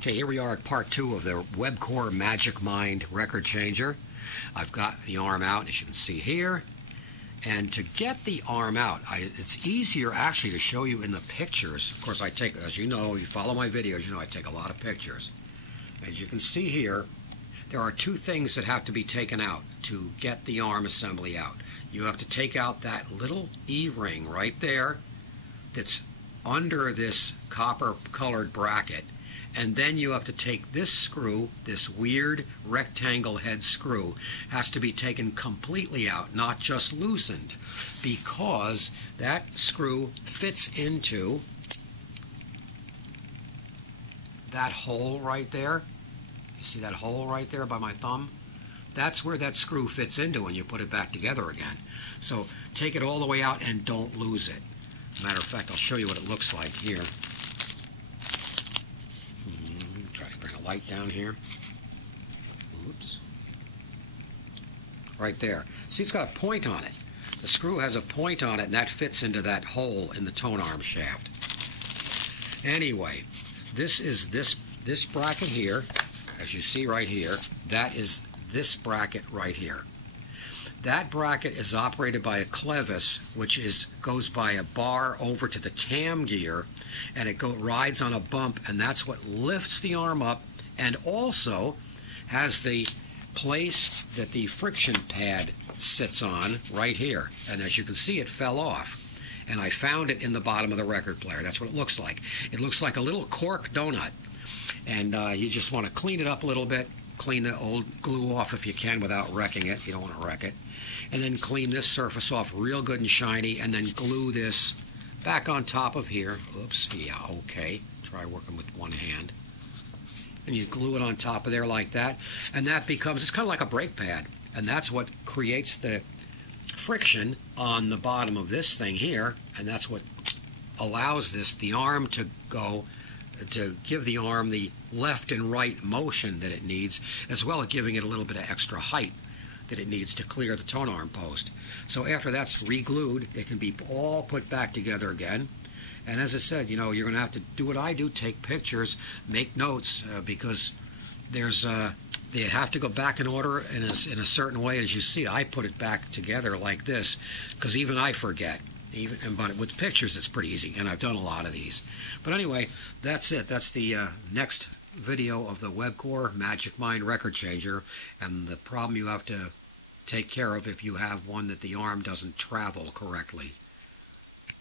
Okay, here we are at part 2 of the Webcor Magic Mind record changer. I've got the arm out, as you can see here. And to get the arm out, it's easier actually to show you in the pictures. Of course, I take, as you know, you follow my videos, you know I take a lot of pictures. As you can see here, there are two things that have to be taken out to get the arm assembly out. You have to take out that little E-ring right there that's under this copper-colored bracket. And then you have to take this screw, this weird rectangle head screw, has to be taken completely out, not just loosened, because that screw fits into that hole right there. You see that hole right there by my thumb? That's where that screw fits into when you put it back together again. So take it all the way out and don't lose it. Matter of fact, I'll show you what it looks like here. Light down here. Oops. Right there. See, it's got a point on it. The screw has a point on it, and that fits into that hole in the tone arm shaft. Anyway, this is this bracket here, as you see right here. That is this bracket right here. That bracket is operated by a clevis, which goes by a bar over to the cam gear, and it rides on a bump, and that's what lifts the arm up, and also has the place that the friction pad sits on right here. And as you can see, it fell off. And I found it in the bottom of the record player. That's what it looks like. It looks like a little cork donut. And you just want to clean it up a little bit. Clean the old glue off if you can without wrecking it. You don't want to wreck it. And then clean this surface off real good and shiny. And then glue this back on top of here. Oops. Yeah, okay. Try working with one hand. And you glue it on top of there like that, and that becomes, it's kind of like a brake pad, and that's what creates the friction on the bottom of this thing here, and that's what allows the arm to give the arm the left and right motion that it needs, as well as giving it a little bit of extra height that it needs to clear the tone arm post. So after that's re-glued, it can be all put back together again. And as I said, you know, you're going to have to do what I do, take pictures, make notes, because they have to go back in order in a certain way. As you see, I put it back together like this, because even I forget. But with pictures, it's pretty easy, and I've done a lot of these. But anyway, that's it. That's the next video of the Webcor Magic Mind record changer, and the problem you have to take care of if you have one that the arm doesn't travel correctly.